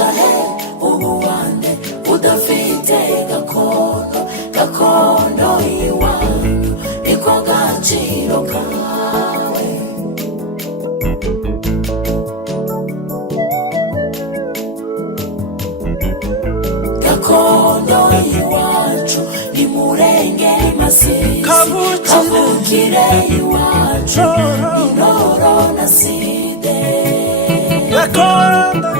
uzajahe ububande udafite gakondo gakondo iwanyu niko gaciro kawe gakondo iwacu ni murengeri Masisi kavukire iwacu Intoro na Side gakondo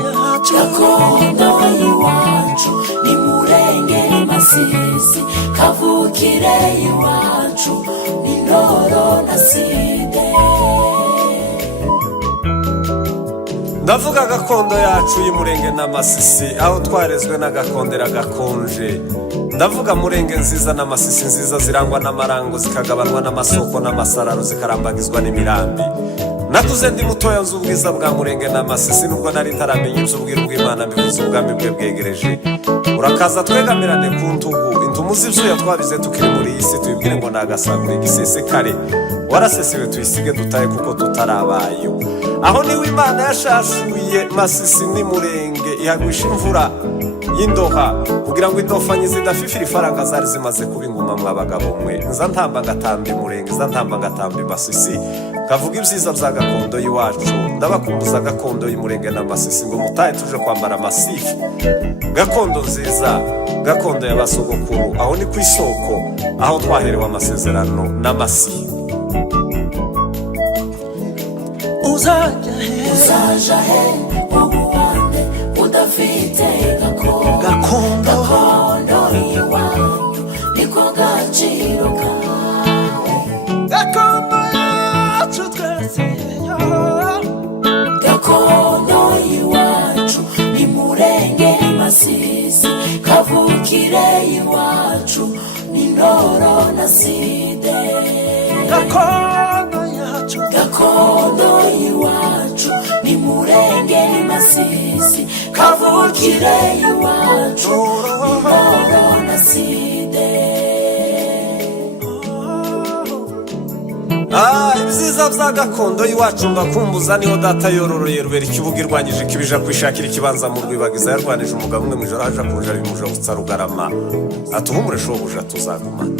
iwacu ni murengeri Masisi kavukire iwacu Intoro na Side. ndavuga gakondo yacu y'Umurenge na Masisi aho twarezwe n'agakondera gakonje. ndavuga Murenge nziza na Masisi nziza zirangwa n'amarango zikagabanwa n'amasoko n'amasararo zikarambagizwa n'imirambi. natuze ndi mutoya nzi ubwiza bwa Murenge na Masisi nubwo nari taramenya iby'ubwiru bw'Imana mbivuze ubwami bwe bwegereje. urakaza twegamirane ku ntugu intumu z'ibyuya twabize tukiri muri iyi si tuyibwire ngo nagasagura igisesekare warasesiwe tuyisige dutaye kuko tutarabayo. aho niwe Imana yashashuye Masisi ni Murenge ihagwisha imvura y'indoha kugira ngo indofanyi zidafifira ifaranga zari zimaze kuba inguma mw'abagabo mwe. nza ntamba ngatambi Murenge nza ntamba ngatambi Masisi kavuga ibyiza bya gakondo y'iwacu. ndabakumbuza gakondo y'Umurenge na Masisi ngo mutahe tuje kwambara masifu gakondo nziza gakondo y'abasogokuru. aho ni ku isoko aho twaherewe amasezerano n'amasi. uzajahe ububande udafite gakondo iwanyu niko gaciro kawe gakondo yacu twese gakondo iwacu ni murengeri Masisi kavukire iwacu Intoro na Side gakondo yacu gakondo iwacu ni murengeri Masisi kavukire iwacu Intoro na Side. ibyiza bya gakondo y'iwacu mbakumbuza niho data yororoye rubera ikibuga irwanyije kibija kwishakira ikibanza mu rwibagiza yarwanije umugabo umwe mwijoro haje kunja bimuja gutsa Rugarama atuhumure shobuja tuzagumana.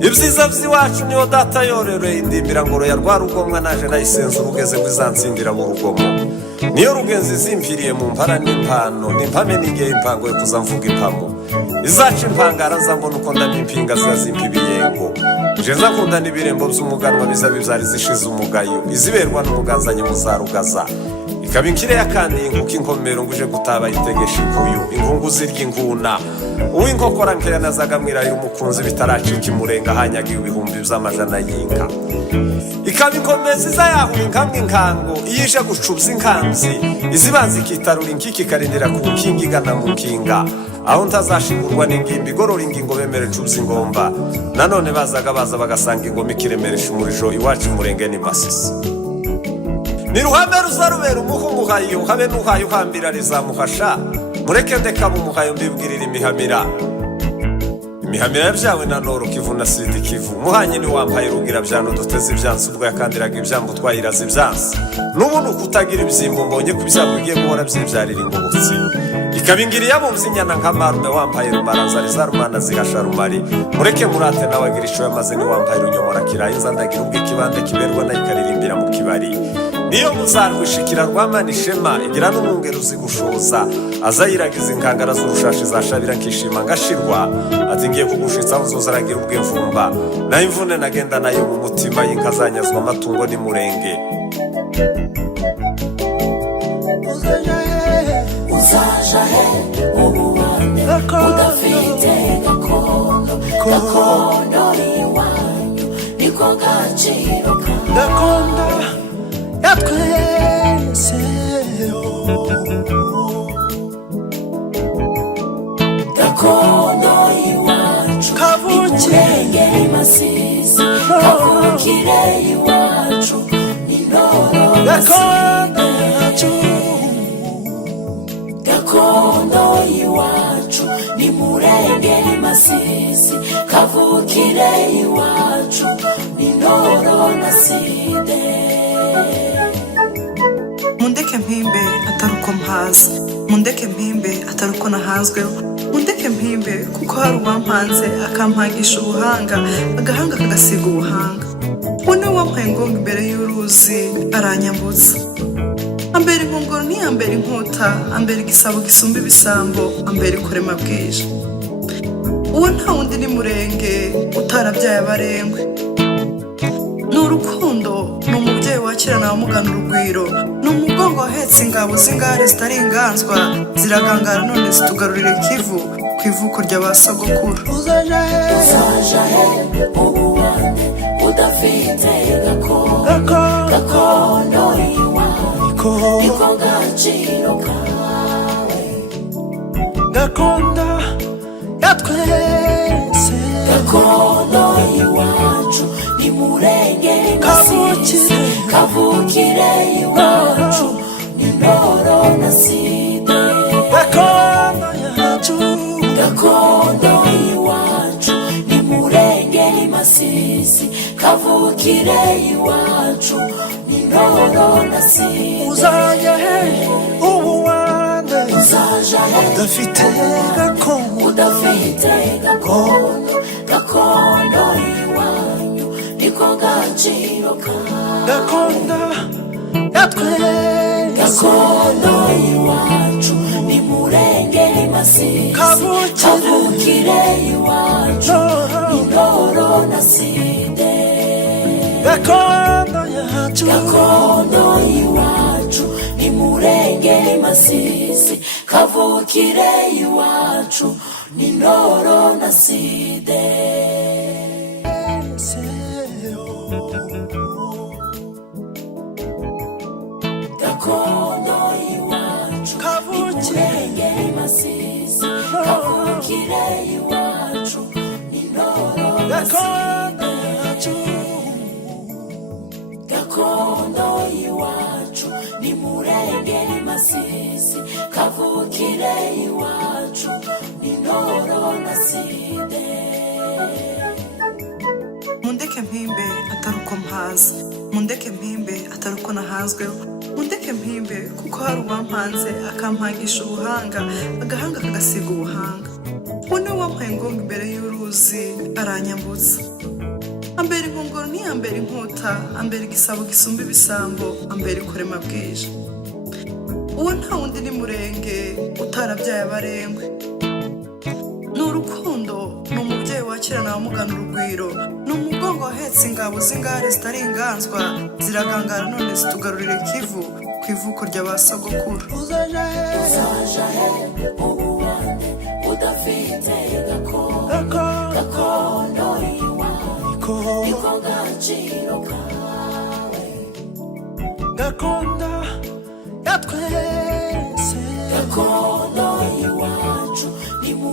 ibyiza by'iwacu niho data yororoye indimbira ngoro ya Rwarugomwa naje nayisenza urugeze rw'izantsindira mu rugomo. niyo rugenzi zimviriye mu mpara n'impano n'impame n'igihe impango yo kuza mvuga impamo izaca impangara nza mbona uko ndamimpinga zazimpa ibiyengo nje nzakunda n'ibirembo by'umuganwa biza bibyari zishize umugayo iziberwa n'umuganzanye muzarugaza ikaba inkire yakandi inkuko inkomero nguje gutaba itegesha ikuyu inkungu zirya inguna uw'inkokora nkeya nazaga mwirahira umukunzi bitaracika imurenga hanyagiye ibihumbi by'amajana y'inka. ikaba inkomezi zayahura inkamwe inkango iyije gucubza inkamzi izibanza ikitarura inkiki ikarindira ku nkingi igana mu nkinga aho ntazashingurwa n'ingimbi igorora ingingo bemere cubza ingomba. nanone bazaga baza bagasanga ingoma ikiremeresha umurijo iwacu Murenge ni Masisi. ni ruhame ruzarubera umuhumuhayo habe n'uhaye uhambira rizamuhasha mureke ndekaba umuhayo mbibwirira imihamira. imihamira yabyawe na Noro Kivu na Sidi Kivu muhanye ni wampaye rugira byano duteze ibyansi ubwo yakandiraga ibyambo twahiraza ibyansi. n'ubu ni ukutagira ibyimbo mbonye ku byabo bigiye guhora byibyarira ingobotsi. ikabingiri yabumze inyana nka marume wampaye rumaranza rizarumana zihasha rumari mureke murate nawe agira ico yamaze ni wampaye runyomora kirayi nzandagira ubwo ikibande kiberwa nayo ikaririmbira mu kibari. niyo muzarwishikira Rwamana ishema igira n'umwungero uzigushoza azayiragiza inkangara z'urushashi zashabira nkishima ngashirwa ati ngiye kugushitsa uzoza aragira ubwemvumba nayo imvune nagenda nayo mu mutima y'inka zanyazwa amatungo ni Murenge. uzajahe ububande udafite gakondo iwanyu niko gaciro kawe gakondo yatwese gakondo iwacu Murenge Masisi kavukire iwacu Intoro na Side gakondo iwacu ni Murenge Masisi kavukire iwacu Intoro na Side. mundeke mpimbe atari uko mpazi mundeke mpimbe atari uko nahanzweho, mundeke mpimbe kuko hari uwampanze akampangisha ubuhanga, agahanga kagasiga ubuhanga. uwo niwe wampaye ingongo imbere y'uruzi aranyambutsa, ambera inkongoro ntiyambera inkota, ambera igisabo gisumba ibisambo, ambera ikurema bwije. uwo nta wundi ni Murenge utarabyaye abarengwe, ni urukundo, ni umubyeyi wakirana abamugana urugwiro, ni umugongo wahetse ingabo z'ingare zitari inganzwa, ziragangara none zitugarurira ikivu ku ivuko ry'abasogokuru. uzaja he ubuwande udafite gakondo iwacu, niko gaciro kawe, gakondo yatwese, gakondo iwacu ni Murenge Masisi, kavukire iwacu ni Ndoro na Side. gakondo yacu, gakondo iwacu ni Murenge Masisi, kavukire iwacu ni Ndoro na Side. uzaja he ubuwande uzaja he udafite gakondo, udafite gakondo iwanyu, niko gaciro kawe, gakondo yatwese, gakondo iwacu ni Murenge Masisi, kavukire iwacu ni Ndoro na Side. gakondo yacu, gakondo iwacu ni Murenge Masisi, kavukire iwacu ni Ndoro na Side. gakondo iwacu ni Murenge Masisi, kavukire iwacu ni Ndoro na Side. gakondo iwacu ni Murenge Masisi, kavukire iwacu ni Ndoro na Side. mundeke mpimbe atari uko mpaza, mundeke mpimbe atari uko nahanzweho, mundeke mpimbe kuko hari uwampanze akampangisha ubuhanga, agahanga kagasiga ubuhanga. uwo niwe wampaye ingongo imbere y'uruzi aranyambutsa, ambera inkongoro ntiyambera inkota, ambera igisabo gisumba ibisambo, ambera ikurema bwije. uwo nta wundi ni Murenge utarabyaye abarengwe, ni urukundo, ni umubyeyi wakirana abamugana urugwiro, ni umugongo wahetse ingabo z'ingare zitari inganzwa, ziragangara none zitugarurira ikivu ku ivuko ry'abasogokuru. uzaja he ubuwande udafite gakondo iwacu, niko gaciro kawe, gakondo yatwese, gakondo iwacu